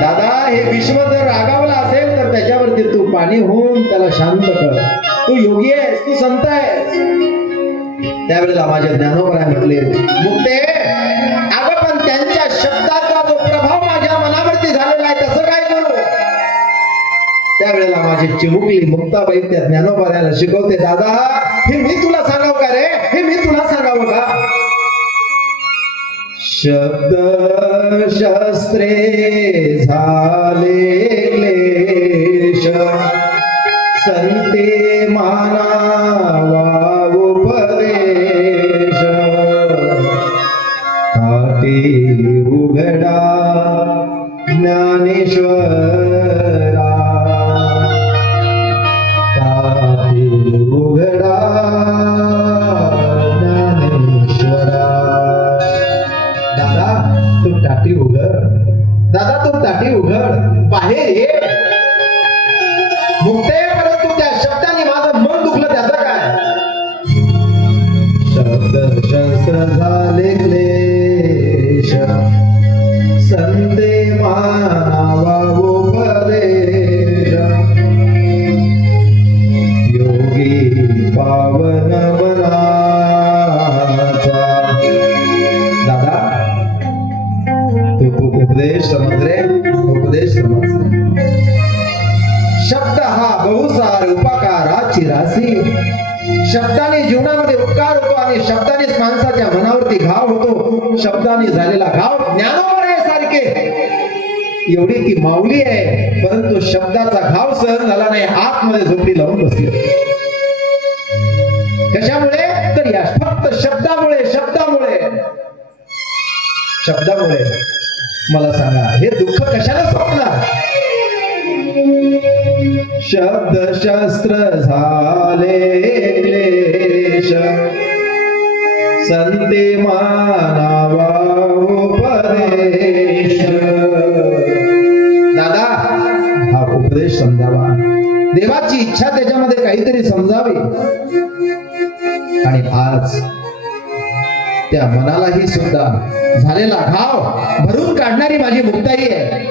दादा हे विश्व जर रागावलं असेल तर त्याच्यावरती तू पाणी होऊन त्याला शांत कर. तू योगी आहेस तू संत आहेस. त्यावेळेला माझ्या ज्ञानोबराय म्हटले मुक्ते अगं पण त्यांच्या शब्दाचा जो प्रभाव माझ्या मनावरती झालेला आहे तसं काय करू? त्यावेळेला माझी चिमुकली मुक्ताबाई त्या ज्ञानोबाऱ्याला शिकवते दादा हे मी तुला सांगाव का रे? शब्द शास्त्रे झाले क्लेश संते मानावा उपदेश. काटे उघडा ज्ञानेश्वर. ताटी उघड. दादा तू ताटी उघड. बाहेर ये. मुक्ते परंतु त्या शब्दाने माझं मन दुखलं त्याचं काय? शब्द शस्त्र झाले क्लेश. संते मानावा उपदेश. योगी पावन उपदेश शब्द हा बहुसार उपकाराची राशी. शब्दाने जीवनामध्ये उपकार होतो आणि शब्दानेच माणसाच्या मनावरती घाव होतो. शब्दाने झालेला घाव ज्ञानोबर आहे सारखे. एवढी ती माऊली आहे परंतु शब्दाचा घाव सहन झाला नाही आतमध्ये झोपडी लावून बसली. कशामुळे? तर या फक्त शब्दामुळे शब्दामुळे. शब्दामुळे. मला सांगा हे दुःख कशाला संपणार? शब्द शस्त्र झाले क्लेश. संते मानावा उपदेश. दादा हा उपदेश समजावा. देवाची इच्छा त्याच्यामध्ये काहीतरी समजावी. आणि आज त्या मनालाही सुद्धा झालेला घाव भरून काढणारी माझी मुक्ताई आहे.